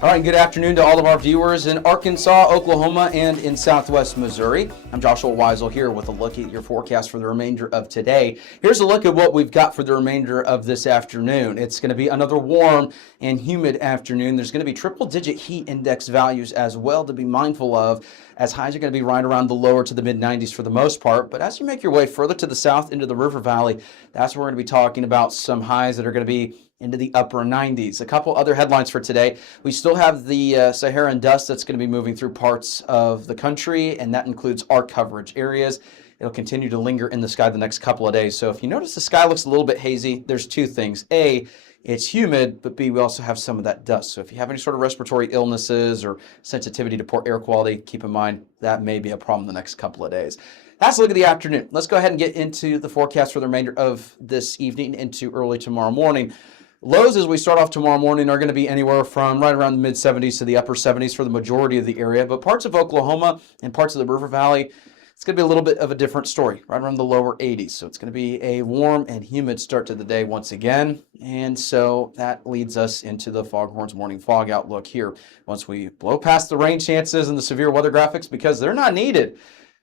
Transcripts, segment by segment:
All right, good afternoon to all of our viewers in Arkansas, Oklahoma, and in Southwest Missouri. I'm Joshua Weisel here with a look at your forecast for the remainder of today. Here's a look at what we've got for the remainder of this afternoon. It's going to be another warm and humid afternoon. There's going to be triple-digit heat index values as well to be mindful of, as highs are going to be right around the lower to the mid-90s for the most part. But as you make your way further to the south into the River Valley, that's where we're going to be talking about some highs that are going to be into the upper 90s. A couple other headlines for today. We still have the Saharan dust that's going to be moving through parts of the country, and that includes our coverage areas. It'll continue to linger in the sky the next couple of days. So if you notice the sky looks a little bit hazy, there's two things. A, it's humid, but B, we also have some of that dust. So if you have any sort of respiratory illnesses or sensitivity to poor air quality, keep in mind that may be a problem the next couple of days. That's a look at the afternoon. Let's go ahead and get into the forecast for the remainder of this evening into early tomorrow morning. Lows as we start off tomorrow morning are going to be anywhere from right around the mid-70s to the upper 70s for the majority of the area. But parts of Oklahoma and parts of the River Valley, it's going to be a little bit of a different story, right around the lower 80s. So it's going to be a warm and humid start to the day once again. And so that leads us into the Foghorns morning fog outlook here. Once we blow past the rain chances and the severe weather graphics, because they're not needed,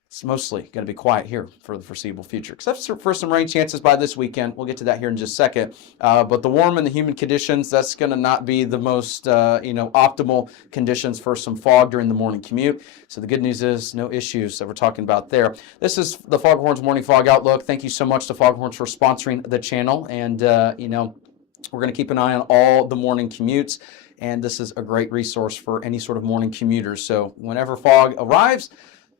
it's mostly going to be quiet here for the foreseeable future, except for some rain chances by this weekend. We'll get to that here in just a second. But the warm and the humid conditions, that's going to not be the most optimal conditions for some fog during the morning commute. So the good news is no issues that we're talking about there. This is the Foghorns Morning Fog Outlook. Thank you so much to Foghorns for sponsoring the channel. And, we're going to keep an eye on all the morning commutes. And this is a great resource for any sort of morning commuters. So whenever fog arrives,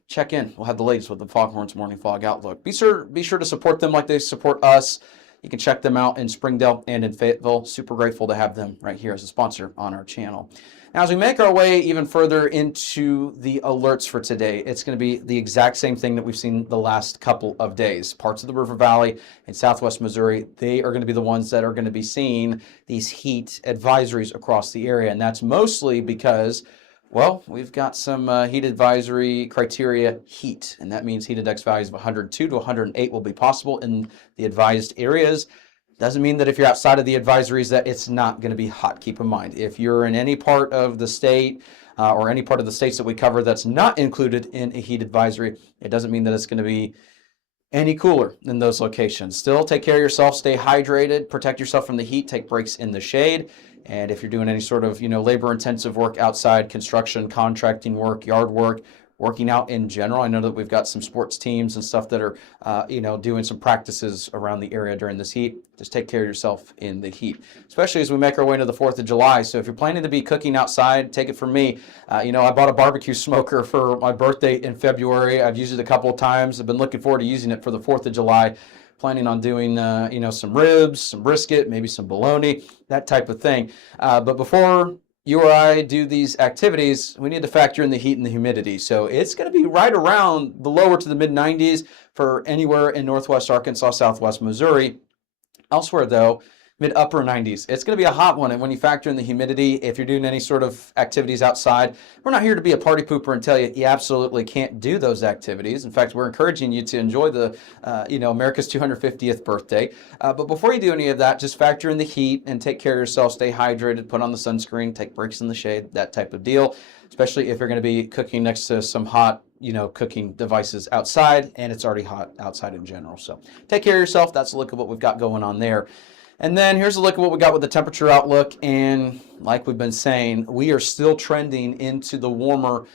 check in. We'll have the latest with the Foghorns Morning Fog Outlook. Be sure to support them like they support us. You can check them out in Springdale and in Fayetteville. Super grateful to have them right here as a sponsor on our channel. Now, as we make our way even further into the alerts for today, it's going to be the exact same thing that we've seen the last couple of days. Parts of the River Valley and Southwest Missouri, they are going to be the ones that are going to be seeing these heat advisories across the area. And that's mostly because, well, we've got some heat advisory criteria heat, and that means heat index values of 102 to 108 will be possible in the advised areas. Doesn't mean that if you're outside of the advisories that it's not going to be hot. Keep in mind, if you're in any part of the state or any part of the states that we cover that's not included in a heat advisory, it doesn't mean that it's going to be any cooler in those locations. Still, take care of yourself, stay hydrated, protect yourself from the heat, take breaks in the shade. And if you're doing any sort of, labor-intensive work outside, construction, contracting work, yard work, working out in general, I know that we've got some sports teams and stuff that are, doing some practices around the area during this heat. Just take care of yourself in the heat, especially as we make our way into the 4th of July. So if you're planning to be cooking outside, take it from me. I bought a barbecue smoker for my birthday in February. I've used it a couple of times. I've been looking forward to using it for the 4th of July. Planning on doing, some ribs, some brisket, maybe some bologna, that type of thing. But before you or I do these activities, we need to factor in the heat and the humidity. So it's going to be right around the lower to the mid-90s for anywhere in northwest Arkansas, southwest Missouri. Elsewhere, though, mid-upper 90s. It's going to be a hot one, and when you factor in the humidity, if you're doing any sort of activities outside, we're not here to be a party pooper and tell you you absolutely can't do those activities. In fact, we're encouraging you to enjoy the, America's 250th birthday. But before you do any of that, just factor in the heat and take care of yourself. Stay hydrated, put on the sunscreen, take breaks in the shade, that type of deal, especially if you're going to be cooking next to some hot cooking devices outside, and it's already hot outside in general. So take care of yourself. That's a look at what we've got going on there. And then here's a look at what we got with the temperature outlook. And like we've been saying, we are still trending into the warmer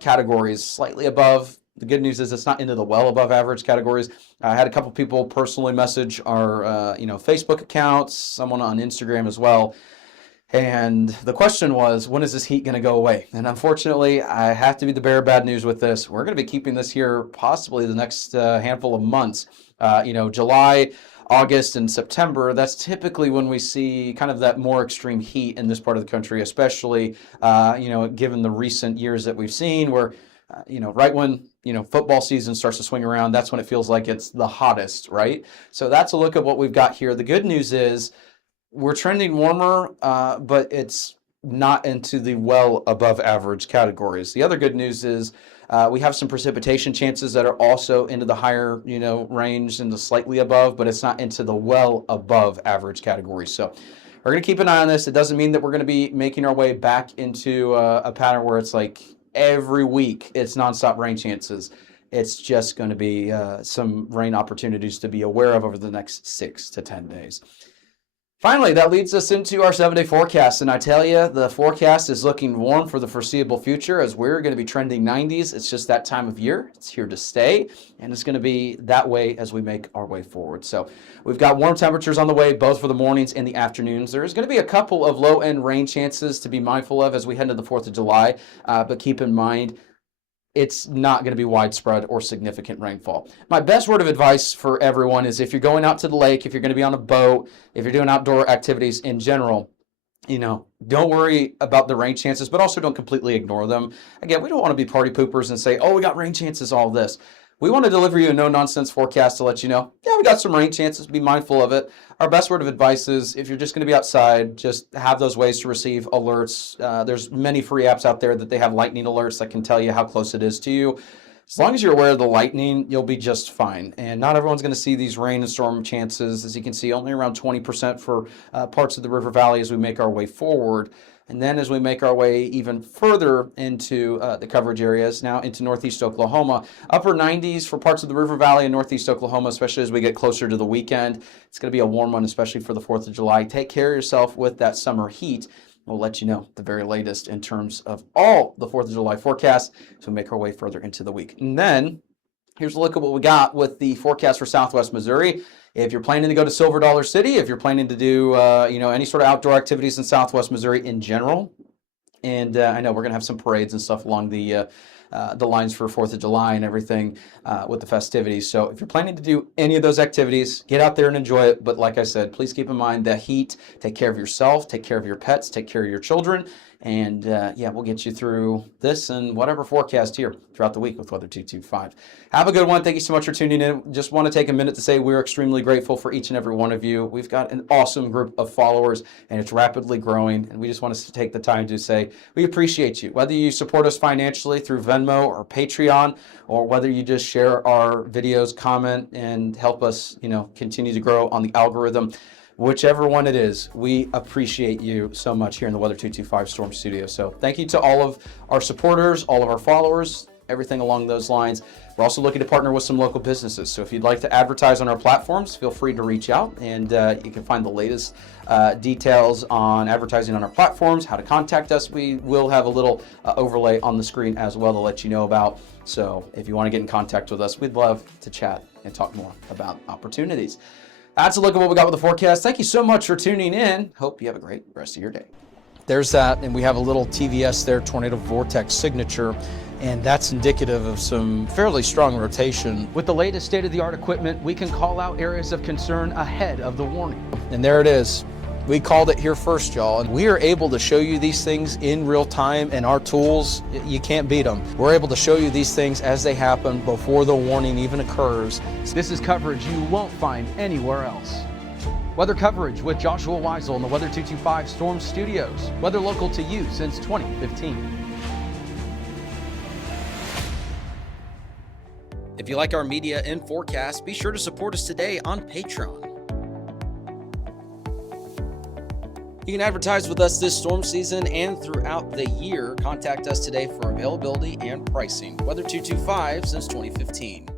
categories, slightly above. The good news is it's not into the well above average categories. I had a couple people personally message our Facebook accounts, someone on Instagram as well. And the question was, when is this heat going to go away? And unfortunately, I have to be the bearer of bad news with this. We're going to be keeping this here possibly the next handful of months. July, August, and September, that's typically when we see kind of that more extreme heat in this part of the country, especially, given the recent years that we've seen where, right when, football season starts to swing around, that's when it feels like it's the hottest, right? So that's a look at what we've got here. The good news is we're trending warmer, but it's not into the well above average categories. The other good news is we have some precipitation chances that are also into the higher, range and the slightly above, but it's not into the well above average categories. So we're going to keep an eye on this. It doesn't mean that we're going to be making our way back into a pattern where it's like every week it's nonstop rain chances. It's just going to be some rain opportunities to be aware of over the next 6 to 10 days. Finally, that leads us into our 7-day forecast. And I tell you, the forecast is looking warm for the foreseeable future as we're going to be trending 90s. It's just that time of year. It's here to stay. And it's going to be that way as we make our way forward. So we've got warm temperatures on the way, both for the mornings and the afternoons. There's going to be a couple of low-end rain chances to be mindful of as we head into the 4th of July. But keep in mind, it's not going to be widespread or significant rainfall. My best word of advice for everyone is if you're going out to the lake, if you're going to be on a boat, if you're doing outdoor activities in general, don't worry about the rain chances, but also don't completely ignore them. Again, we don't want to be party poopers and say, oh, we got rain chances, all this. We want to deliver you a no-nonsense forecast to let you know, yeah, we got some rain chances, be mindful of it. Our best word of advice is if you're just going to be outside, just have those ways to receive alerts. There's many free apps out there that they have lightning alerts that can tell you how close it is to you. As long as you're aware of the lightning, you'll be just fine. And not everyone's going to see these rain and storm chances. As you can see, only around 20% for parts of the river valley as we make our way forward. And then as we make our way even further into the coverage areas, now into northeast Oklahoma, upper 90s for parts of the river valley and northeast Oklahoma, especially as we get closer to the weekend. It's going to be a warm one, especially for the 4th of July. Take care of yourself with that summer heat. We'll let you know the very latest in terms of all the 4th of July forecasts as we make our way further into the week. And then here's a look at what we got with the forecast for Southwest Missouri. If you're planning to go to Silver Dollar City, if you're planning to do any sort of outdoor activities in Southwest Missouri in general, and I know we're going to have some parades and stuff along the lines for 4th of July and everything with the festivities. So if you're planning to do any of those activities, get out there and enjoy it. But like I said, please keep in mind the heat. Take care of yourself, take care of your pets, take care of your children. And we'll get you through this and whatever forecast here throughout the week with Weather 225. Have a good one. Thank you so much for tuning in. Just want to take a minute to say we're extremely grateful for each and every one of you. We've got an awesome group of followers, and it's rapidly growing. And we just want us to take the time to say we appreciate you. Whether you support us financially through Venmo or Patreon, or whether you just share our videos, comment, and help us, continue to grow on the algorithm. Whichever one it is, we appreciate you so much here in the Weather 225 Storm Studio. So thank you to all of our supporters, all of our followers, everything along those lines. We're also looking to partner with some local businesses. So if you'd like to advertise on our platforms, feel free to reach out, and you can find the latest details on advertising on our platforms, how to contact us. We will have a little overlay on the screen as well to let you know about. So if you want to get in contact with us, we'd love to chat and talk more about opportunities. That's a look at what we got with the forecast. Thank you so much for tuning in. Hope you have a great rest of your day. There's that, and we have a little TVS there, tornado vortex signature, and that's indicative of some fairly strong rotation. With the latest state-of-the-art equipment, we can call out areas of concern ahead of the warning. And there it is. We called it here first, y'all, and we are able to show you these things in real time, and our tools, you can't beat them. We're able to show you these things as they happen before the warning even occurs. This is coverage you won't find anywhere else. Weather coverage with Joshua Weisel in the Weather 225 Storm Studios. Weather local to you since 2015. If you like our media and forecast, be sure to support us today on Patreon. You can advertise with us this storm season and throughout the year. Contact us today for availability and pricing. Weather 225 since 2015.